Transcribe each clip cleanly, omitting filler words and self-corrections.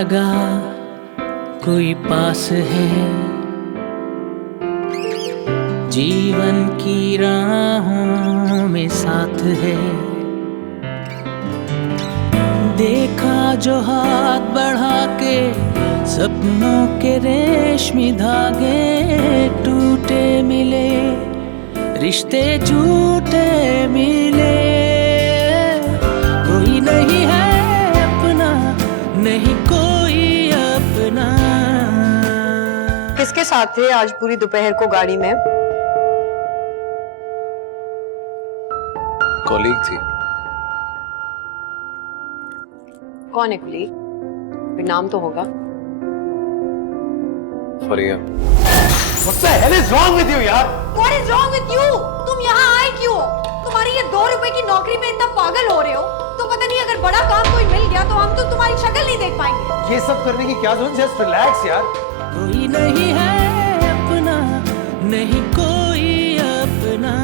लगा कोई पास है, जीवन की राहों में साथ है। देखा जो हाथ बढ़ा के सपनों के रेशमी धागे टूटे मिले, रिश्ते झूठे मिले। कोई नहीं है अपना, नहीं कोई अपना। किसके साथ थे आज पूरी दोपहर को गाड़ी में? कॉलीग थी। कौन है कुलीग? कोई नाम तो होगा। फरिया। What the hell is wrong with you यार? What is wrong with you? तुम यहाँ आए क्यों? तुम्हारी ये 2 रुपए की नौकरी में इतना पागल हो रहे हो? तो पता नहीं अगर बड़ा काम कोई मिल गया तो हम तो तुम्हारी शक्ल नहीं देख पाएंगे। ये सब करने की क्या जरूरत है? Just relax यार। कोई नहीं है अपना, नहीं कोई अपना।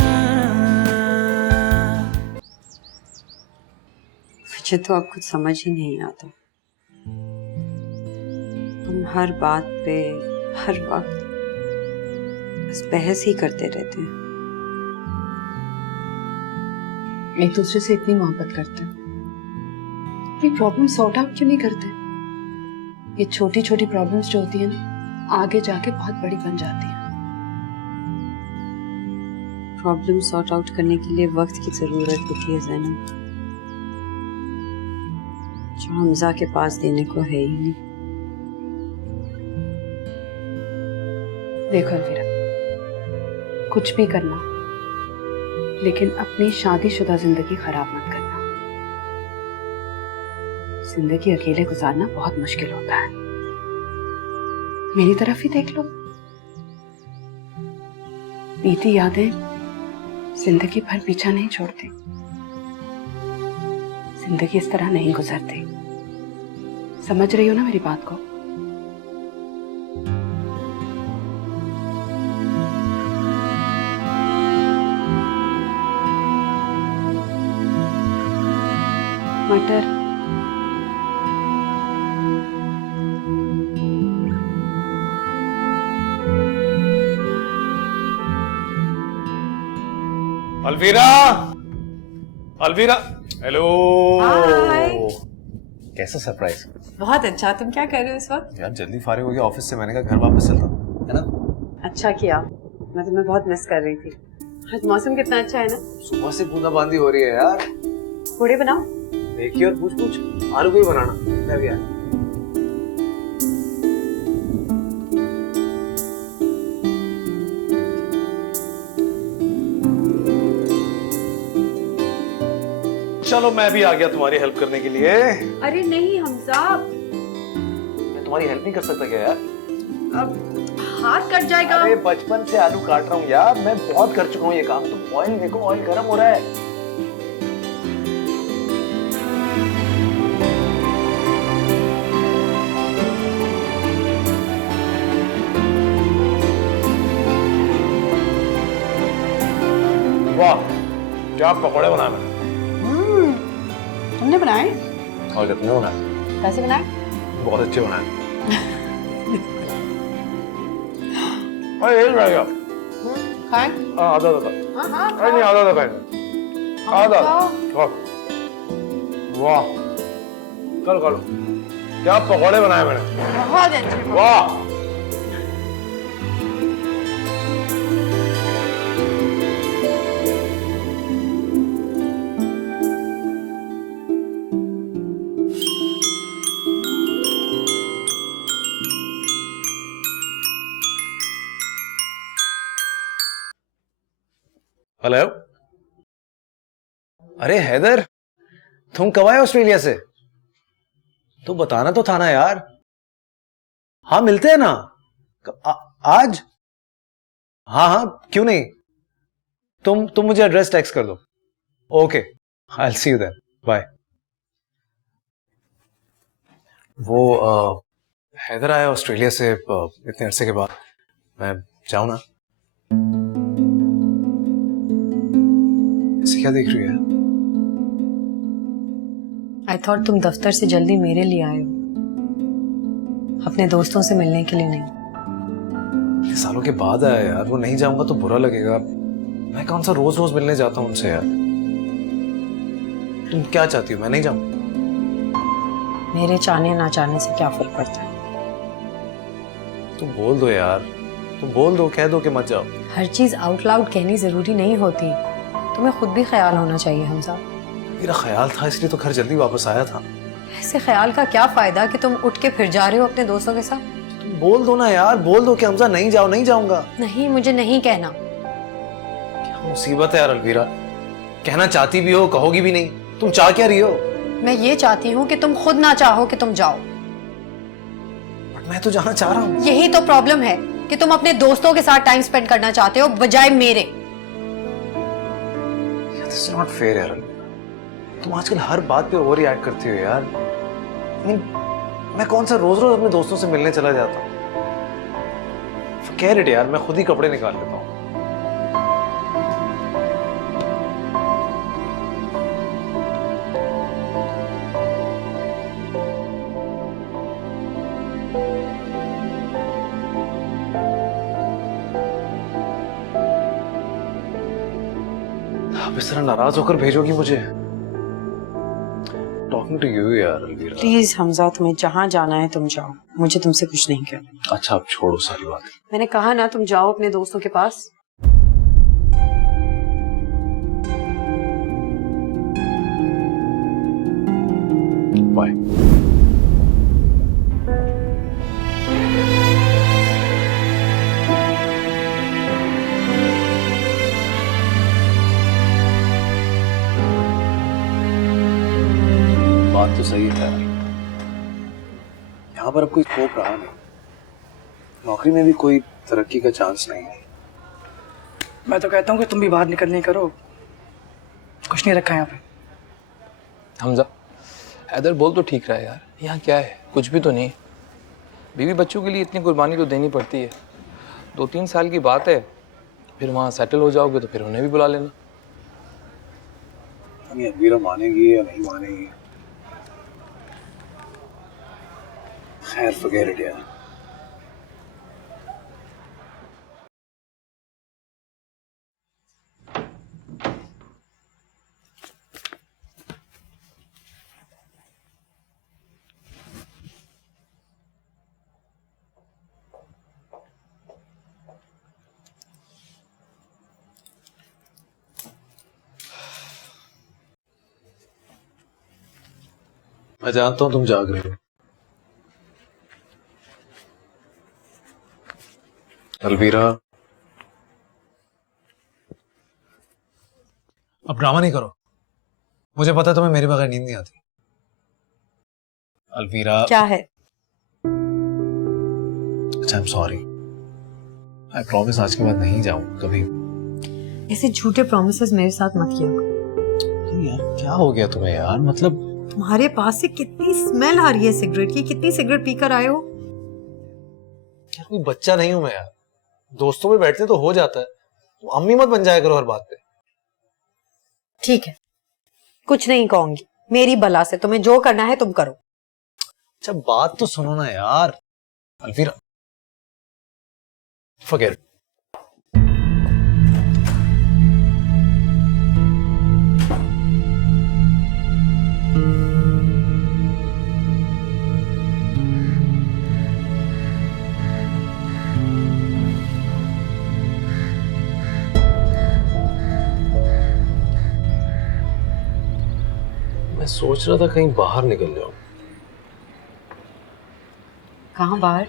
मुझे तो अब कुछ समझ ही नहीं आता। हम हर बात पे हर वक्त बस बहस ही करते रहते हैं। एक दूसरे से इतनी मोहब्बत करते हैं, ये प्रॉब्लम सॉर्ट आउट क्यों नहीं करते? ये छोटी छोटी प्रॉब्लम्स जो होती है ना, आगे जाके बहुत बड़ी बन जाती है। प्रॉब्लम सॉर्ट आउट करने के लिए वक्त की जरूरत होती है ज़ैनब, जो हमजा के पास देने को है ही नहीं। देखो अलविरा, कुछ भी करना लेकिन अपनी शादीशुदा जिंदगी खराब मत करना। जिंदगी अकेले गुजारना बहुत मुश्किल होता है। मेरी तरफ ही देख लो, बीती यादें जिंदगी भर पीछा नहीं छोड़ती। जिंदगी इस तरह नहीं गुजरती। समझ रही हो ना मेरी बात को? मटर अलवीरा, अलवीरा, हेलो। कैसा सरप्राइज? बहुत अच्छा। तुम क्या कर रहे हो इस वक्त? यार जल्दी फारिग हो गया ऑफिस से, मैंने कहा घर वापस चलता हूं, है ना? अच्छा किया, मैं तुम्हें बहुत मिस कर रही थी। आज मौसम कितना अच्छा है ना? सुबह से बूंदाबांदी हो रही है यार। पूड़े बनाओ। देखिए और पूछ पूछ, आलू को ही बनाना, मैं भी आया। चलो मैं भी आ गया तुम्हारी हेल्प करने के लिए। अरे नहीं हमजा, मैं तुम्हारी हेल्प नहीं कर सकता क्या यार? अब हाथ कट जाएगा। अरे बचपन से आलू काट रहा हूँ यार, मैं बहुत कर चुका हूँ ये काम। तुम ऑयल देखो, ऑयल गर्म हो रहा है। वाह, क्या पकौड़े बनाए मैंने। तुमने बनाए? और कितने बनाए? कैसे बनाए? बहुत अच्छे बनाए। अरे एक रह गया। खाएं? आधा आधा। हाँ हाँ। अरे नहीं, आधा आधा खाएंगे। आधा। वाह, कल कल क्या पकौड़े बनाए मैंने। बहुत अच्छे। वाह। हेलो। अरे हैदर, तुम कब आए ऑस्ट्रेलिया से? तो बताना तो था ना यार। हाँ मिलते हैं ना। आज? हाँ हाँ, क्यों नहीं। तुम मुझे एड्रेस टेक्स्ट कर दो। Okay, I will see you then, bye. वो हैदर आया ऑस्ट्रेलिया से इतने अरसे के बाद, मैं जाऊं ना? ऐसे क्या देख रही है? आई थॉट तुम दफ्तर से जल्दी मेरे लिए आए हो। अपने दोस्तों से मिलने के लिए नहीं। सालों के बाद आया यार, वो नहीं जाऊंगा तो बुरा लगेगा। मैं कौन सा रोज रोज मिलने जाता हूँ उनसे यार। तुम क्या चाहती हो, मैं नहीं जाऊं? मेरे चाहने ना चाहने से क्या फर्क पड़ता है? तुम बोल दो यार, तुम बोल दो, कह दो कि मत जाओ। हर चीज आउट लाउड कहनी जरूरी नहीं होती। तुम्हें खुद भी ख्याल होना चाहिए हमजा। मेरा ख्याल था इसलिए तो घर जल्दी वापस आया था। ऐसे ख्याल का क्या फायदा कि तुम उठ के फिर जा रहे हो अपने दोस्तों के साथ? तुम बोल दो ना यार, बोल दो कि हमजा नहीं जाओ, नहीं जाऊंगा। नहीं, मुझे नहीं कहना। क्या मुसीबत है यार अलवीरा, कहना चाहती भी हो कहोगी भी नहीं। तुम चाह क्या रही हो? मैं ये चाहती हूँ कि तुम खुद ना चाहो कि तुम जाओ। बट मैं तो जाना चाह रहा हूँ। यही तो प्रॉब्लम है कि तुम अपने दोस्तों के साथ टाइम स्पेंड करना चाहते हो बजाय मेरे। This is not fair यार। तुम आजकल हर बात पे ओवर रिएक्ट करती हो यार। मैं कौन सा रोज रोज अपने दोस्तों से मिलने चला जाता हूँ। Forget it यार, मैं खुद ही कपड़े निकाल लेता हूँ। आप इस तरह नाराज होकर भेजोगी मुझे? टॉकिंग टू यू यार अलवीरा। प्लीज हमजा, तुम्हें जहाँ जाना है तुम जाओ, मुझे तुमसे कुछ नहीं कहना। अच्छा अब छोड़ो सारी बात। मैंने कहा ना, तुम जाओ अपने दोस्तों के पास। बाय। बात तो सही है, यहाँ पर अब कोई स्कोप रहा नहीं। नौकरी में भी कोई तरक्की का चांस नहीं है। मैं तो कहता हूँ कि तुम भी बाहर निकलने करो, कुछ नहीं रखा यहाँ पे। हमजा, हैदर बोल तो ठीक रहा है यार, यहाँ क्या है, कुछ भी तो नहीं। बीवी बच्चों के लिए इतनी कुर्बानी तो देनी पड़ती है। 2-3 साल की बात है, फिर वहाँ सेटल हो जाओगे तो फिर उन्हें भी बुला लेना। अलवीरा मानेगी या नहीं मानेगी, खैर forget it यार। मैं जानता हूं तुम जाग रहे हो अलवीरा। अब ड्रामा नहीं करो, मुझे पता है तुम्हें मेरे बगैर नींद नहीं आती। अलवीरा क्या है? अच्छा, I am sorry. I promise आज के बाद नहीं जाऊं कभी। ऐसे झूठे प्रॉमिसेस मेरे साथ मत किया करो। यार क्या हो गया तुम्हें यार, मतलब तुम्हारे पास से कितनी स्मेल आ रही है सिगरेट की। कितनी सिगरेट पीकर आए हो? यार कोई बच्चा नहीं हूं मैं यार, दोस्तों में बैठते तो हो जाता है। तुम अम्मी मत बन जाया करो हर बात पे। ठीक है, कुछ नहीं कहूंगी। मेरी बला से तुम्हें जो करना है तुम करो। अच्छा बात तो सुनो ना यार अलवीरा। Forget it। मैं सोच रहा था कहीं बाहर निकल जाऊं। कहाँ बाहर?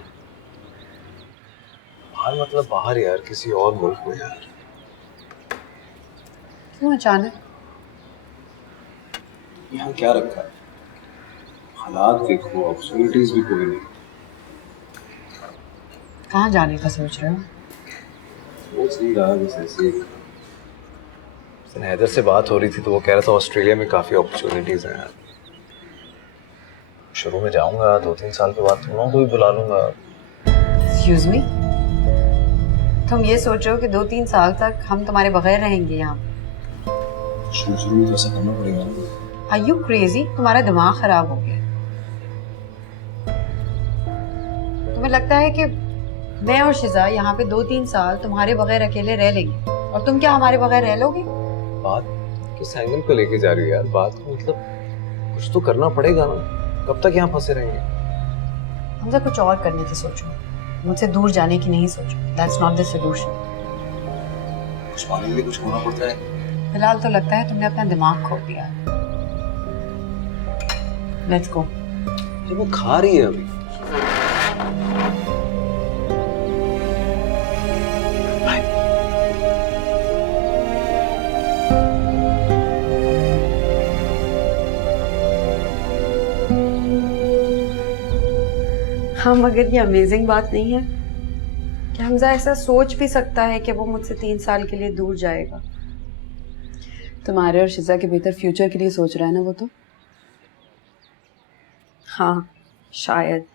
बाहर मतलब बाहर यार, किसी और मुल्क में यार। क्यों अचानक? यहाँ क्या रखा है, हालात देखो, अपॉर्चुनिटीज भी कोई नहीं। कहाँ जाने का सोच रहे हो? सोच नहीं रहा, बस ऐसे ही। हैदर से बात हो रही थी तो वो कह रहा था ऑस्ट्रेलिया में काफी अपॉर्चुनिटीज हैं यार। शुरू में जाऊंगा, 2-3 साल के बाद तुम लोगों को भी बुला लूंगा। Excuse me? तुम ये सोच रहे हो कि 2-3 साल तक हम तुम्हारे बगैर रहेंगे यहाँ? शुरू में तो ऐसा करना पड़ेगा ना। Are you crazy? तुम्हारा दिमाग खराब हो गया। तुम्हें लगता है कि मैं और शिजा यहाँ पे 2-3 साल तुम्हारे बगैर अकेले रह लेंगे और तुम क्या हमारे बगैर रह लोगे? बात किस एंगल पे लेके जा रही है यार? बात को मतलब कुछ तो करना पड़ेगा ना, कब तक यहाँ फंसे रहेंगे? हमसे कुछ और करने की सोचो, मुझसे दूर जाने की नहीं सोचो। That's not the solution. कुछ पाने के लिए कुछ होना पड़ता है। फिलहाल तो लगता है तुमने अपना दिमाग खो दिया। Let's go. अरे वो खा रही है अभी। हाँ, मगर ये अमेजिंग बात नहीं है कि हमजा ऐसा सोच भी सकता है कि वो मुझसे 3 साल के लिए दूर जाएगा। तुम्हारे और शिजा के बेहतर फ्यूचर के लिए सोच रहा है ना वो तो। हाँ, शायद,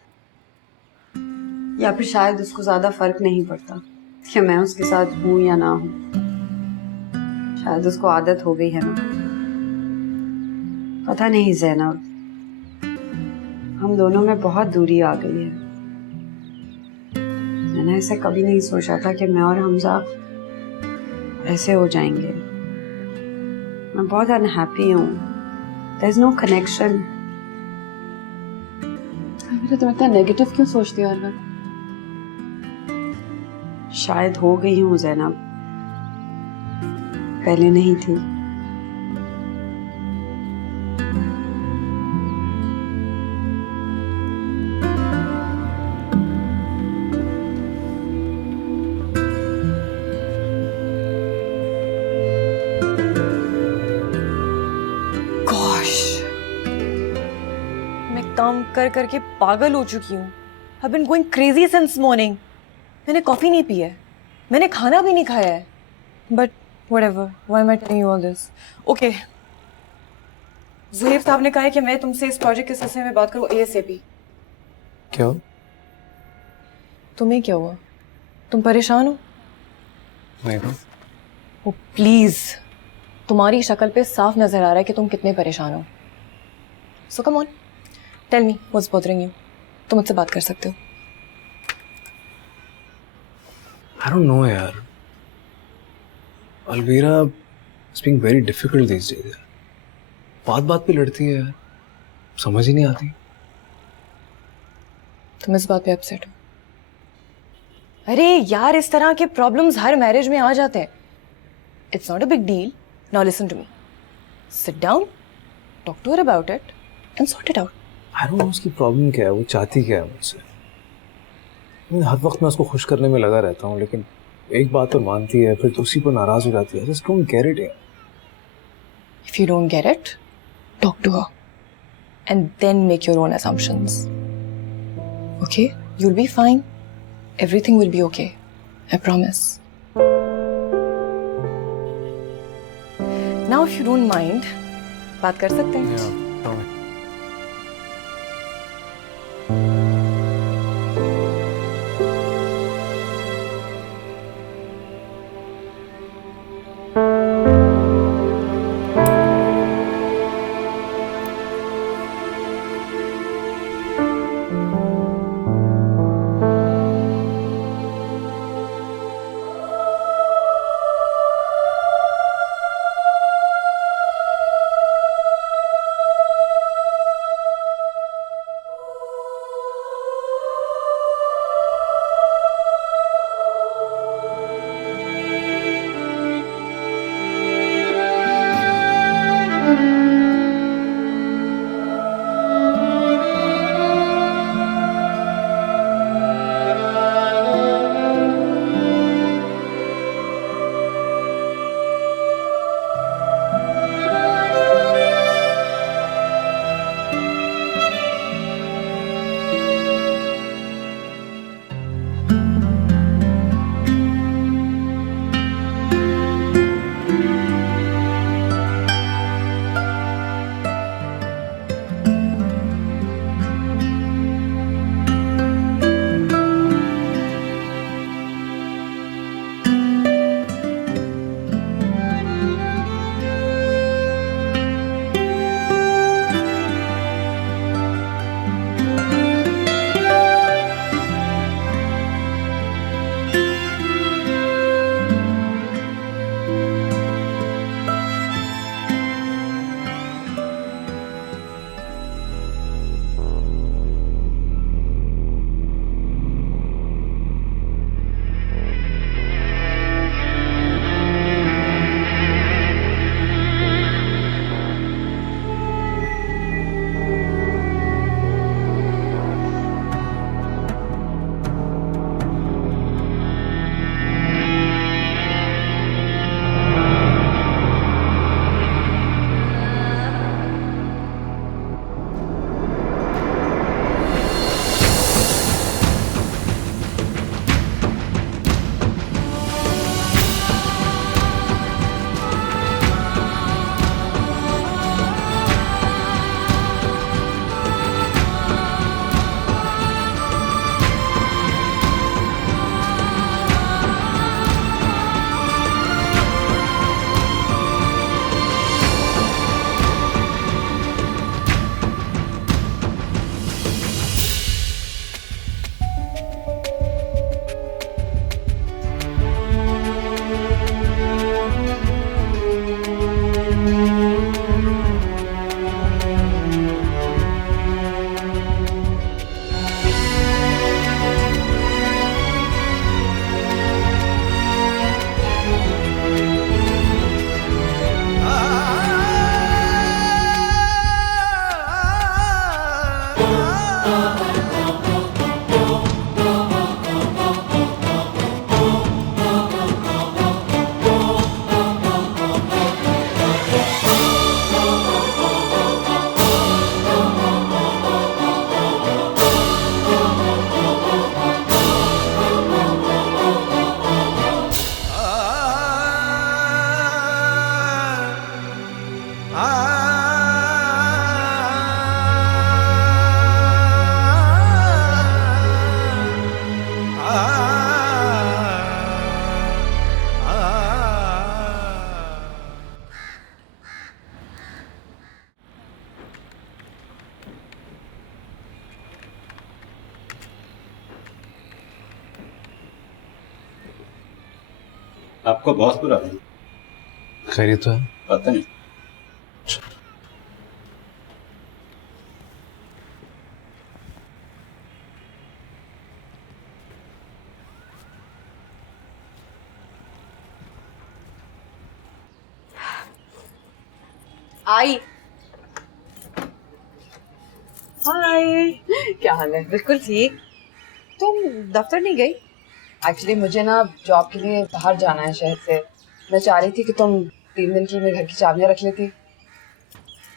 या फिर शायद उसको ज्यादा फर्क नहीं पड़ता कि मैं उसके साथ हूँ या ना हूँ। शायद उसको आदत हो गई है ना। पता नहीं ज़ैनब, हम दोनों में बहुत दूरी आ गई है। मैंने ऐसे कभी नहीं सोचा था कि मैं और हमजा ऐसे हो जाएंगे। मैं बहुत अनहैप्पी हूँ। There is no connection. तो तुम इतना नेगेटिव क्यों सोचती हो हर वक्त? शायद हो गई हूँ ज़ैनब, पहले नहीं थी। मैं काम कर करके पागल हो चुकी हूँ। I've been going crazy since morning. मैंने कॉफी नहीं पी है, मैंने खाना भी नहीं खाया है। But whatever, why am I telling you all this? Okay. Zuhaib साहब ने कहा है कि मैं तुमसे इस प्रोजेक्ट के सिलसिले में बात करूँ ASAP। क्यों? तुम्हें क्या हुआ? तुम परेशान हो? नहीं तो। ओ प्लीज, तुम्हारी शक्ल पे साफ नजर आ रहा है कि तुम कितने परेशान हो। So come on, tell me what's bothering you. तुम मुझसे बात कर सकते हो। I don't know यार। Alvira is being very difficult these days यार। बात बात पे लड़ती है यार, समझ ही नहीं आती। तुम इस बात पे अपसेट हो? अरे यार, इस तरह के प्रॉब्लम्स हर मैरिज में आ जाते हैं। It's not a big deal. Now listen to me, sit down, talk to her about it and sort it out. I don't know उसकी प्रॉब्लम क्या है, वो चाहती क्या है मुझसे। मैं हर वक्त मैं उसको खुश करने में लगा रहता हूँ, लेकिन एक बात तो मानती है फिर दूसरी पर नाराज हो जाती है। Just don't get it यार। If you don't get it, talk to her and then make your own assumptions. Okay? You'll be fine. Everything will be okay. I promise. Now, if you don't mind, बात कर सकते हैं? आपको बहुत बुरा खैरियत तो है? पता नहीं। आई। हाय, क्या हाल है? बिल्कुल ठीक। तुम दफ्तर नहीं गई? एक्चुअली मुझे ना जॉब के लिए बाहर जाना है शहर से। मैं चाह रही थी कि तुम 3 दिन की मेरे घर की चाबियां रख लेती।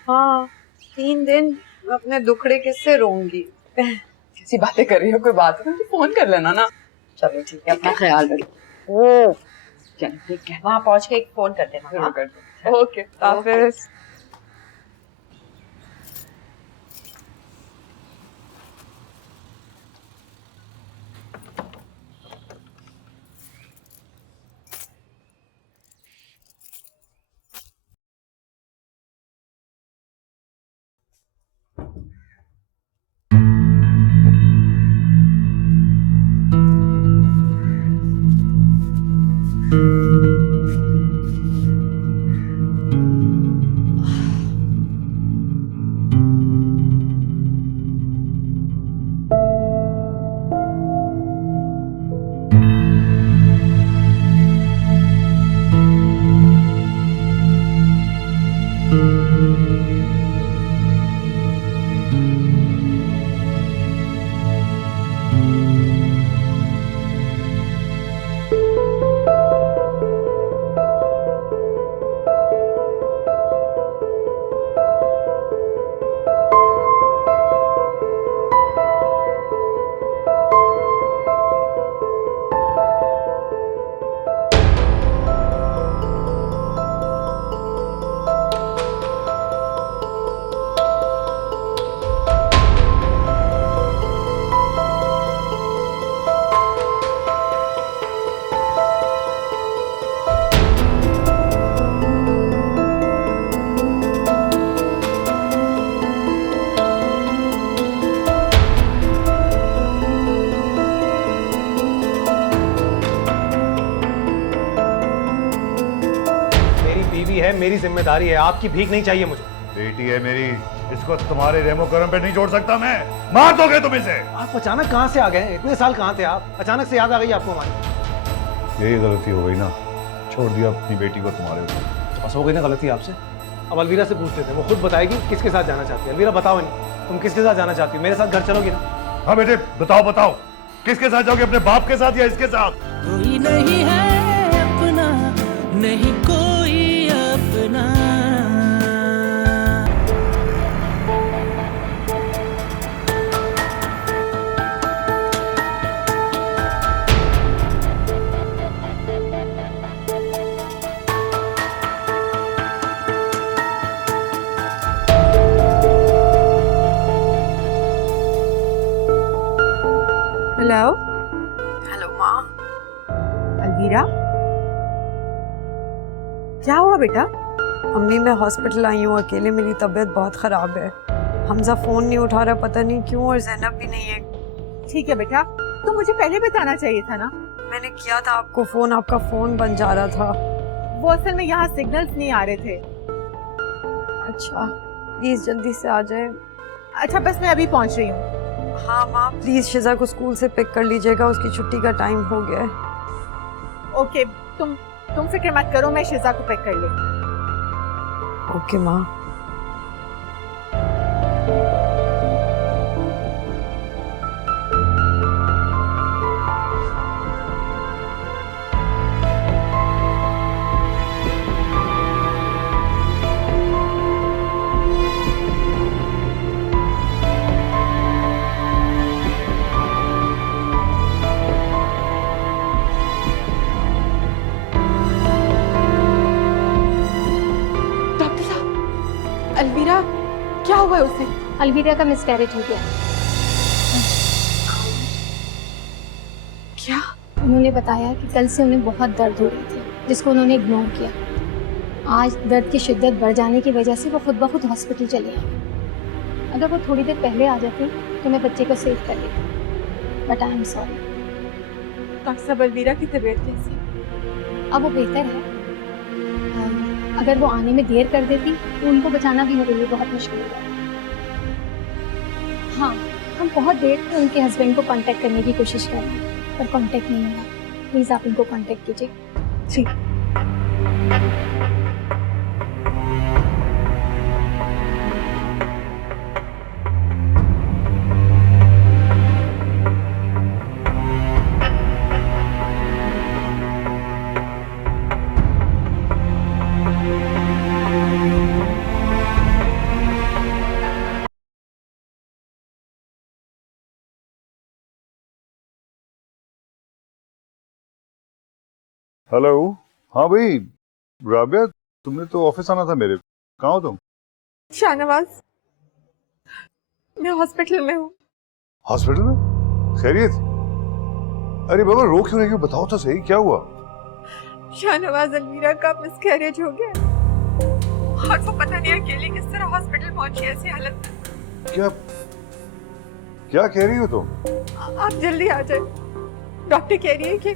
हाँ, 3 दिन मैं अपने दुखड़े किससे रोऊंगी? कैसी बातें कर रही हो? कोई बात है तो फोन कर लेना ना। चलो ठीक है, अपना ख्याल रखो। चलो ठीक है, वहाँ पहुँच के एक फोन कर देना। ओके, हाफिज। है, मेरी जिम्मेदारी है, आपकी भीख नहीं चाहिए मुझे। बेटी है मेरी, इसको तुम्हारे रेमो करम पे नहीं छोड़ सकता मैं। मार दोगे तुम इसे। आप अचानक कहाँ से आ गए? इतने साल कहाँ थे आप? अचानक से याद आ गई आपको हमारी? यही गलती हो गई ना, छोड़ दिया अपनी बेटी को तुम्हारे ऊपर। बस हो गई ना गलती आपसे। अब अलवीरा से पूछ लेते हैं, वो खुद बताएगी किसके साथ जाना चाहती है। अलवीरा बताओ नहीं, तुम किसके साथ जाना चाहती हो? मेरे साथ घर चलोगी ना? हाँ बेटे बताओ बताओ, किसके साथ जाओगे? अपने बाप के साथ या इसके साथ? कोई नहीं है अपना, नहीं कोई अपना। हेलो हेलो माँ। अलवीरा, क्या हुआ बेटा? अम्मी मैं हॉस्पिटल आई हूँ अकेले, मेरी तबीयत बहुत ख़राब है। हमजा फ़ोन नहीं उठा रहा, पता नहीं क्यों, और जैनब भी नहीं है। ठीक है बेटा, तो मुझे पहले बताना चाहिए था ना। मैंने किया था आपको फ़ोन, आपका फ़ोन बन जा रहा था। वो असल में यहाँ सिग्नल्स नहीं आ रहे थे। अच्छा प्लीज़ जल्दी से आ जाए। अच्छा बस मैं अभी पहुँच रही हूँ। हाँ माँ प्लीज़ शिजा को स्कूल से पिक कर लीजिएगा, उसकी छुट्टी का टाइम हो गया है। ओके, तुम फिक्र मत करो, मैं शिजा को पिक कर लूँगी। ओके माँ। अलवीरा, क्या हुआ है उसे? अलवीरा का मिसकैरेज हो गया। क्या? उन्होंने बताया कि कल से उन्हें बहुत दर्द हो रही थी, जिसको उन्होंने इग्नोर किया। आज दर्द की शिद्दत बढ़ जाने की वजह से वो खुद ब खुद हॉस्पिटल चली आई। अगर वो थोड़ी देर पहले आ जाती तो मैं बच्चे को सेव कर लेती, but I am sorry. Doctor साहब, अलवीरा की तबीयत कैसी? अब वो बेहतर है। अगर वो आने में देर कर देती तो उनको बचाना भी मेरे लिए बहुत मुश्किल होगा। हाँ, हम बहुत देर से उनके हस्बैंड को कांटेक्ट करने की कोशिश कर रहे हैं, पर कांटेक्ट नहीं हुआ। प्लीज़ आप उनको कांटेक्ट कीजिए। ठीक। हेलो। हाँ भाई राबिया, तुमने तो ऑफिस आना था मेरे। कहाँ हो तुम? शाहनवाज, मैं हॉस्पिटल में हूँ। हॉस्पिटल में? खैरियत? अरे बाबा रो क्यों रही हो, बताओ तो सही क्या हुआ? शाहनवाज, अलमीरा का मिसकैरेज हो गया और वो पता नहीं अकेली किस तरह हॉस्पिटल पहुंची ऐसी हालत में। क्या क्या कह रही हो तुम? आप जल्दी आ जाए। डॉक्टर कह रही है कि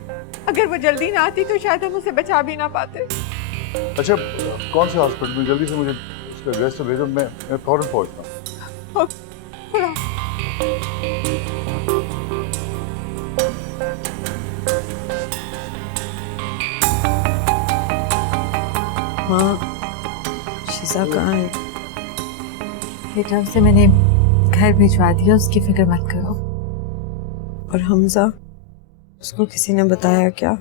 अगर वो जल्दी ना आती तो शायद हम उसे बचा भी ना पाते। अच्छा कौन से हॉस्पिटल में? जल्दी से मुझे उसका एड्रेस तो भेजो, मैं फौरन पहुंचता हूँ। खुदा। माँ, शिजा कहाँ है? बेटा उसे मैंने घर भिजवा दिया, उसकी फिक्र मत करो। और हमजा, उसको किसी ने बताया क्या?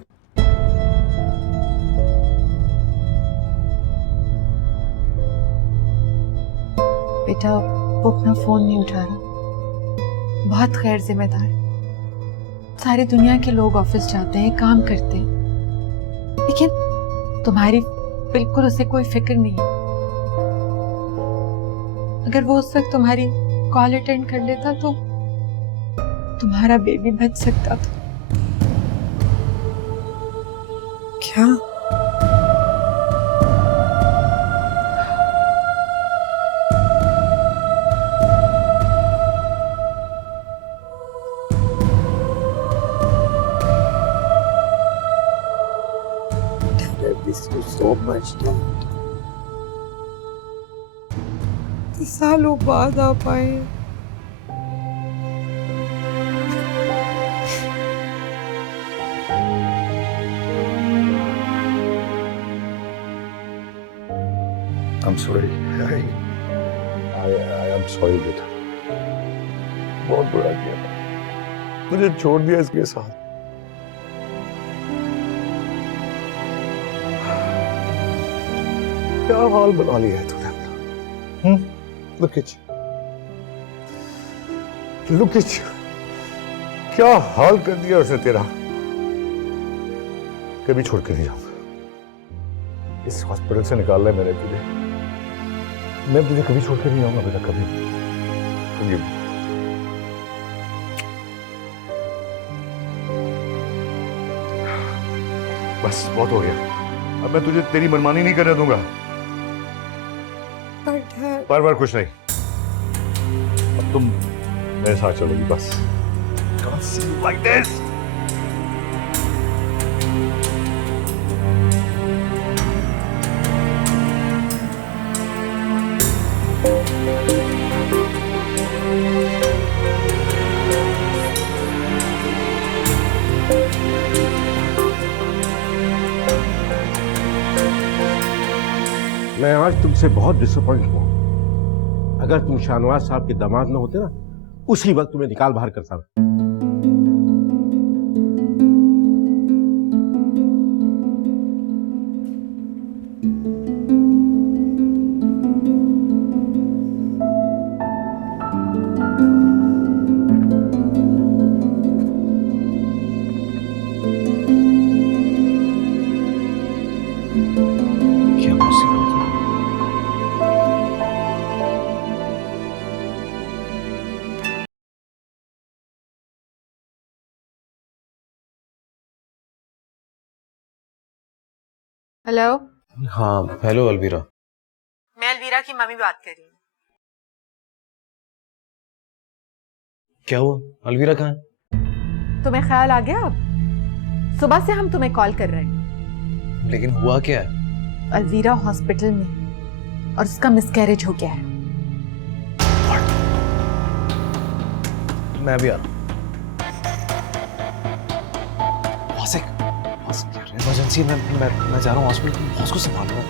बेटा वो अपना फोन नहीं उठा रहा, बहुत गैर जिम्मेदार। सारी दुनिया के लोग ऑफिस जाते हैं, काम करते हैं, लेकिन तुम्हारी बिल्कुल उसे कोई फिक्र नहीं है। अगर वो उस वक्त तुम्हारी कॉल अटेंड कर लेता तो तुम्हारा बेबी बच सकता था। क्या? So much Dad. सालों बाद आ पाए। I'm sorry. I am sorry बेटा, बहुत बुरा किया, मुझे छोड़ दिया इसके साथ। क्या हाल बना लिया है तूने अपना? Look at you, क्या हाल कर दिया उसने तेरा। कभी छोड़ के नहीं जाऊंगा, इस हॉस्पिटल से निकालना है मैंने तुझे। मैं तुझे कभी छोड़ कर नहीं जाऊंगा बेटा, कभी। बस बहुत हो गया, अब मैं तुझे तेरी मनमानी नहीं करने दूंगा। बार बार कुछ नहीं, अब तुम मेरे साथ चलोगी बस। Can't see you like this. मैं आज तुमसे बहुत डिसअपॉइंट हुआ। अगर तुम शाहनवाज साहब के दामाद न होते ना, उसी वक्त तुम्हें निकाल बाहर करता मैं। हेलो। हाँ हेलो अलवीरा। मैं अलवीरा की मम्मी बात कर रही हूँ। क्या हुआ? अलवीरा कहाँ है? तुम्हें ख्याल आ गया? अब सुबह से हम तुम्हें कॉल कर रहे हैं। लेकिन हुआ क्या है? अलवीरा हॉस्पिटल में और उसका मिसकैरेज हो गया है। मैं भी आ रहा हूँ। इमरजेंसी मैं जा रहा हूँ हॉस्पिटल। बॉस को संभाल रहा हूँ।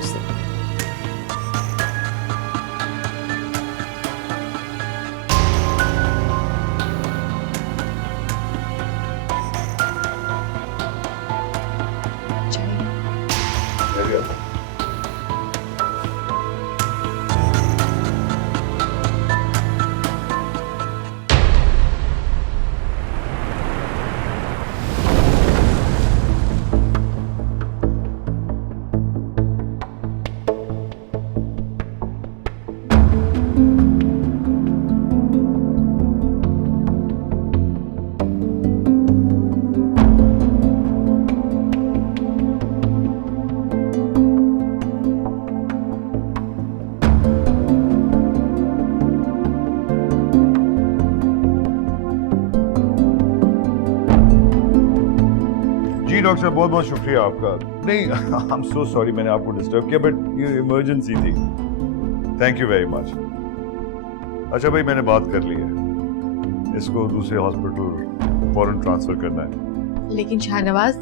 जी डॉक्टर साहब, बहुत बहुत शुक्रिया आपका। नहीं, आई एम सो सॉरी मैंने आपको डिस्टर्ब किया, बट ये इमरजेंसी थी। Thank you very much. अच्छा भाई, मैंने बात कर ली है, इसको दूसरे हॉस्पिटल फौरन ट्रांसफर करना है। लेकिन शाहनवाज,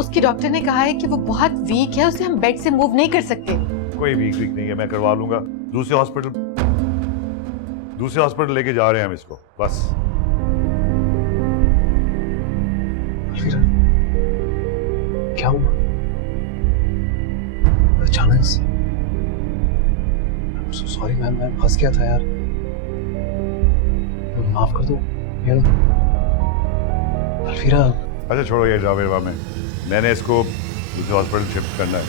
उसके डॉक्टर ने कहा है कि वो बहुत वीक है, उसे हम बेड से मूव नहीं कर सकते। कोई वीक नहीं है, मैं करवा लूंगा। दूसरे हॉस्पिटल लेके जा रहे हैं हम इसको, बस। क्या हुआ अचानक से? सॉरी मैं फंस गया था यार, माफ कर दो अलवीरा। अच्छा छोड़ो ये जावेद में, मैंने इसको दूसरे हॉस्पिटल शिफ्ट करना है।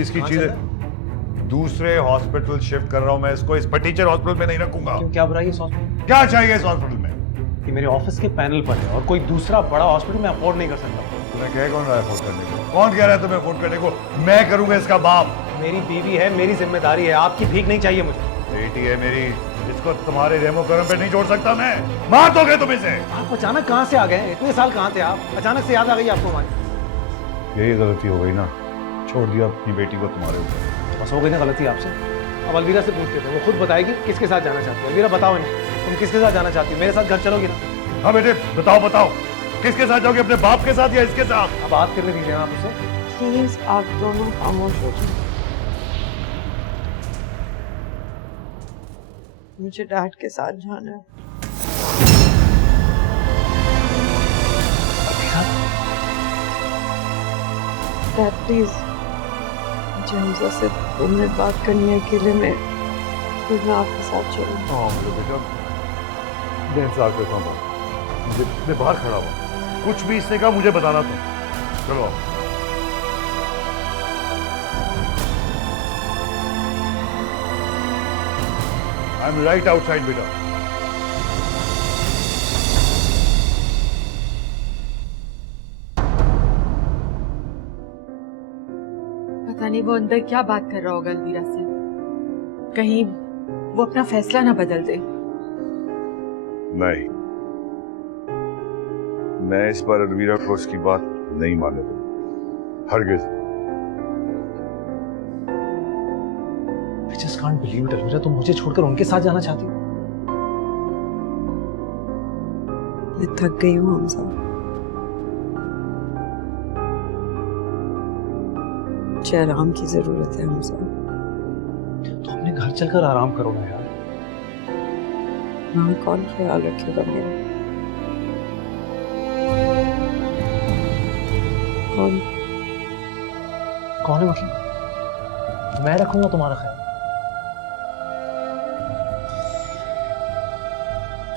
इसकी चीजें दूसरे हॉस्पिटल शिफ्ट कर रहा हूँ मैं इसको। इस टीचर हॉस्पिटल में नहीं रखूंगा। क्यों, क्या बुराई है इस हॉस्पिटल? क्या चाहिए इस हॉस्पिटल में? कि मेरे ऑफिस के पैनल पर है और कोई दूसरा बड़ा हॉस्पिटल मैं अफोर्ड नहीं कर सकता। तुम्हें कह कौन रहा है अफोर्ड करने को? कौन कह रहा है तुम्हें अफोर्ड करने को? मैं करूंगा इसका बाप। मेरी बीवी है, मेरी जिम्मेदारी है, आपकी भीख नहीं चाहिए मुझे। बेटी है मेरी, इसको तुम्हारे रेमो करम पे नहीं छोड़ सकता मैं। मार दोगे तुम इसे। आप अचानक कहाँ से आ गए? इतने साल कहाँ थे आप? अचानक से याद आ गई आपको हमारी? यही गलती हो गई ना, छोड़ दिया अपनी बेटी को तुम्हारे ऊपर। बस हो गई ना गलती आपसे। अब अलवीरा से पूछते थे, वो खुद बताएगी किसके साथ जाना चाहती है। अलवीरा बताओ इन्हें, तुम किसके साथ जाना चाहती हो? मेरे साथ घर चलोगी ना? हाँ बेटे बताओ किसके साथ जाओगे? अपने बाप के साथ या इसके साथ? अब बात करने दीजिए आप उसे। प्लीज आप दोनों खामोश हो जाओ। मुझे डैड के साथ जाना है। डैड प्लीज, मुझे हमजा से 2 मिनट बात करनी है अकेले में, फिर मैं आपके साथ चलूँ। हाँ बेटा, मैं इंतजार करता हूँ। मैं बाहर खड़ा हूँ, कुछ भी इसने कहा मुझे बताना तुम। चलो आई एम राइट आउटसाइड बेटा। पता नहीं वो अंदर क्या बात कर रहा होगा अलवीरा से। कहीं वो अपना फैसला ना बदल दे। नहीं, मैं इस बार अलवीरा को उसकी बात नहीं मानने दूंगा, हरगिज। I just can't believe it, Alvira, तुम मुझे छोड़कर उनके साथ जाना चाहती हो? मैं थक गई हूँ हमजा। मुझे आराम की जरूरत है हमजा। तो अपने घर चलकर आराम करो ना यार। वहाँ कौन ख्याल रखेगा मेरा? कौन है मतलब? मैं रखूंगा तुम्हारा ख्याल।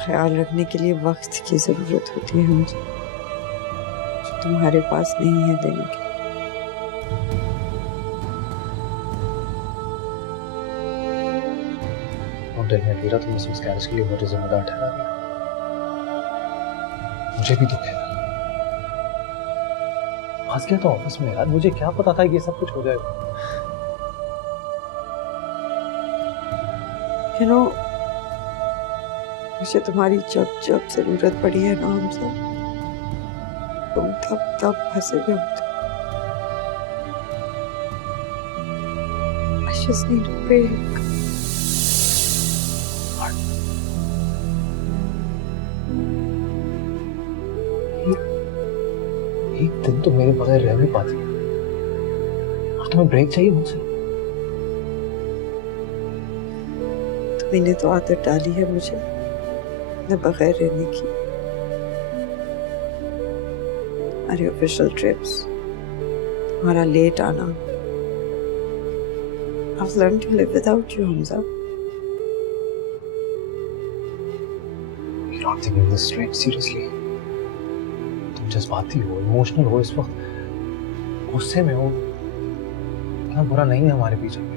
ख्याल रखने के लिए वक्त की जरूरत होती है मुझे, जो तुम्हारे पास नहीं है देने की। अलवीरा, तुम इस मिसकैरेज के लिए मुझे जिम्मेदार ठहरा दिया। मुझे भी दुख है। फंस गया था ऑफिस में यार, मुझे क्या पता था ये सब कुछ हो जाएगा। You know, मुझे तुम्हारी जब जब जरूरत पड़ी है ना हमसे, तुम तब फंसे हुए होते। just need a break. एक दिन तो मेरे बगैर रह नहीं पाती और तुम्हें ब्रेक चाहिए मुझसे। तुम्हें तो आदत डाली है मुझे न बगैर रहने की। हमारे ऑफिशियल ट्रिप्स, हमारा लेट आना। I've learned to live without you, Hamza. You're not taking this straight seriously. तुम जज्बाती हो, इमोशनल हो इस वक्त, गुस्से में हो। इतना बुरा नहीं है हमारे बीच में।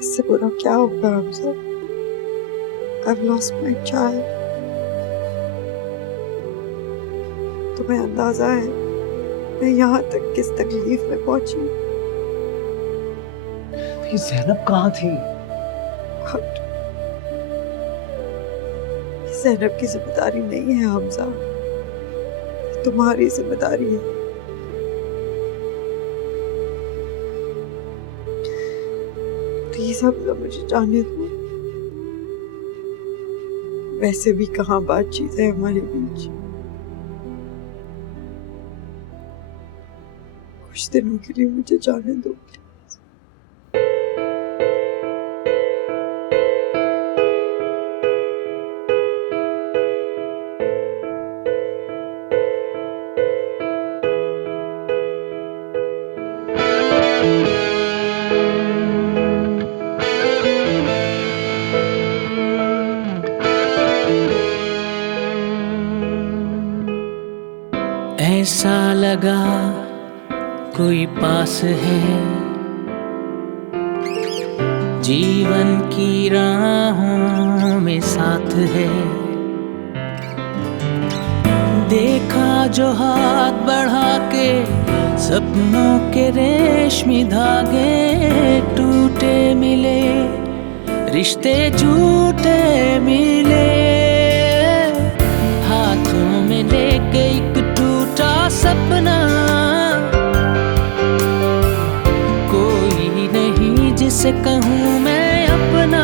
इससे बुरा क्या होगा हमसा? I've lost my child. तुम्हें अंदाजा है मैं यहाँ तक किस तकलीफ में पहुंची? ये ज़ैनब कहाँ थी? ज़ैनब की जिम्मेदारी नहीं है हमजा, तुम्हारी जिम्मेदारी है। प्लीज हमजा मुझे जाने दो। वैसे भी कहाँ बातचीत है हमारे बीच। कुछ दिनों के लिए मुझे जाने दो। ऐसा लगा कोई पास है, जीवन की राहों में साथ है। देखा जो हाथ बढ़ा के सपनों के रेशमी धागे टूटे मिले, रिश्ते झूठे मिले। हाथों में लेके एक टूटा सपना, कोई नहीं जिसे कहूँ मैं अपना।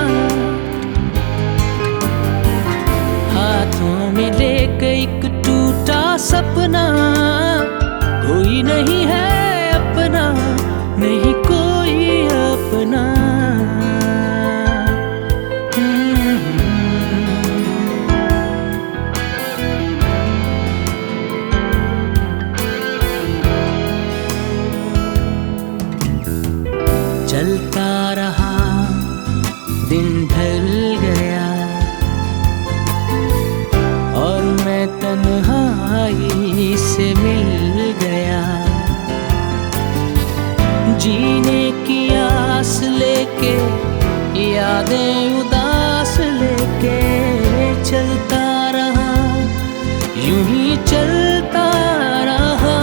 हाथों में लेके एक टूटा सपना, कोई नहीं है अपना, नहीं कोई अपना। चलता रहा दिन ढल गया और मैं तन्हाई से मिल गया। जीने की आस लेके यादें उदास लेके चलता रहा, यूं ही चलता रहा।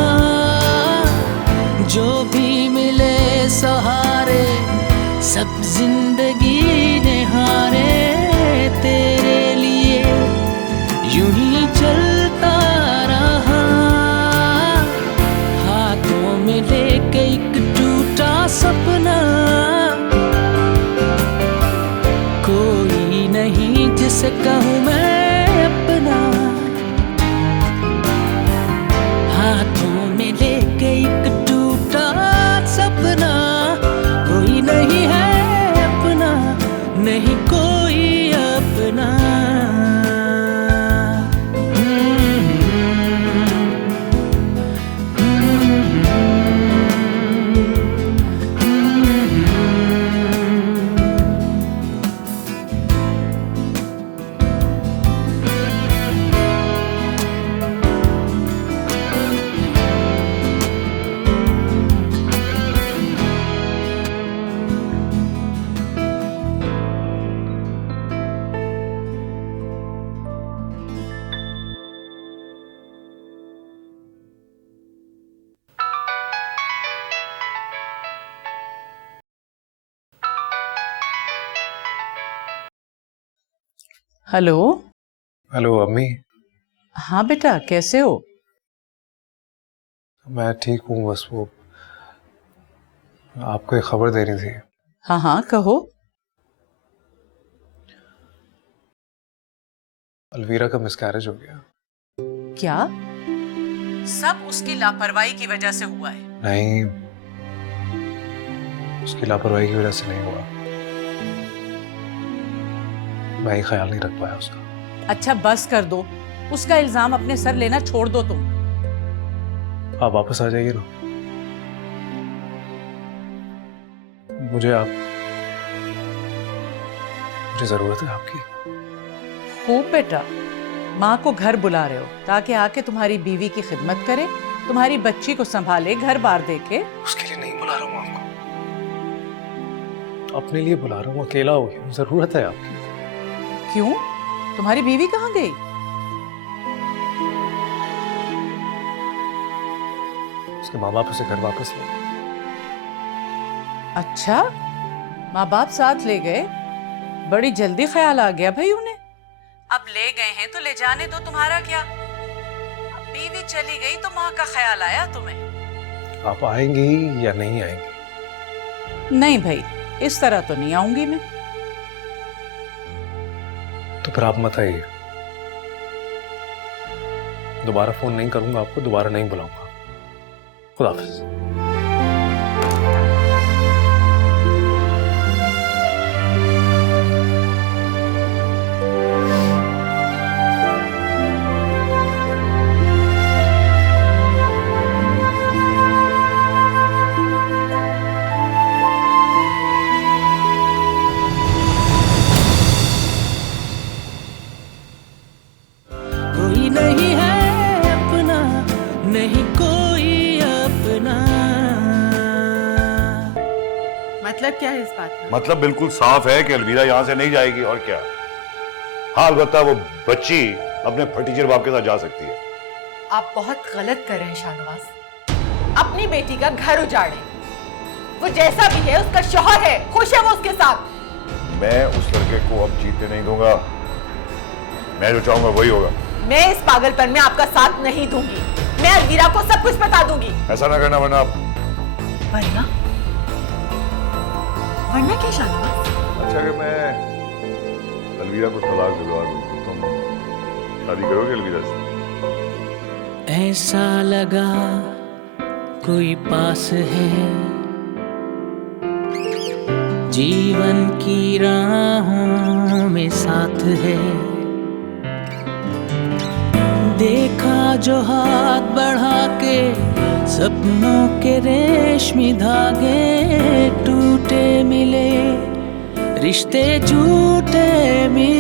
जो भी मिले सहारे सब जिंदगी ने हारे, तेरे लिए यूं ही चलता रहा। हाथों में लेके एक टूटा सपना, कोई नहीं जिसे कहूँ मैं अपना। हाथों में लेके एक टूटा सपना, कोई नहीं है अपना, नहीं कोई अपना। हेलो। हेलो अम्मी। हाँ बेटा, कैसे हो? मैं ठीक हूँ, बस वो आपको एक खबर देनी थी। हाँ हाँ कहो। अलवीरा का मिसकैरेज हो गया। क्या? सब उसकी लापरवाही की वजह से हुआ है? नहीं, उसकी लापरवाही की वजह से नहीं हुआ, मैं ख्याल नहीं रख पाया उसका। अच्छा बस कर दो, उसका इल्जाम अपने सर लेना छोड़ दो तुम। आप वापस आ जाइए ना, मुझे जरूरत है आपकी। खूब बेटा, माँ को घर बुला रहे हो ताकि आके तुम्हारी बीवी की खिदमत करे, तुम्हारी बच्ची को संभाले, घर बार देखे। उसके लिए नहीं बुला रहा हूँ आपको, अपने लिए बुला रहा हूँ। अकेला हो गया, जरूरत है आपकी। क्यों? तुम्हारी बीवी कहाँ गई? उसके माँ बाप उसे घर वापस ले। अच्छा, माँ बाप साथ ले गए? बड़ी जल्दी ख्याल आ गया भाई उन्हें। अब ले गए हैं तो ले जाने दो, तुम्हारा क्या। अब बीवी चली गई तो माँ का ख्याल आया तुम्हें। आप आएंगी या नहीं आएंगी? नहीं भाई, इस तरह तो नहीं आऊंगी मैं। तो फिर आप मत आइए, दोबारा फोन नहीं करूंगा आपको, दोबारा नहीं बुलाऊंगा। खुदा हाफिज। कोई नहीं है अपना, नहीं कोई अपना। मतलब क्या है इस बात का? मतलब बिल्कुल साफ है कि अलवीरा यहाँ से नहीं जाएगी, और क्या। हाँ, अलबत्ता वो बच्ची अपने फटीचर बाप के साथ जा सकती है। आप बहुत गलत कर रहे हैं शाहनवाज। अपनी बेटी का घर उजाड़े, वो जैसा भी है उसका शौहर है, खुश है वो उसके साथ। मैं उस लड़के को अब जीतने नहीं दूंगा, मैं जो चाहूंगा वही होगा। मैं इस पागलपन में आपका साथ नहीं दूंगी। मैं अलवीरा को सब कुछ बता दूंगी। ऐसा ना करना, वरना वरना? वरना क्या शाहनवाज? अच्छा कि मैं अलवीरा को तलाक दिलवा दूं तो तुम शादी करोगे अलवीरा से? ऐसा लगा कोई पास है, जीवन की राहों में साथ है। देखा जो हाथ बढ़ा के, सपनों के रेशमी धागे टूटे मिले, रिश्ते झूठे मिले।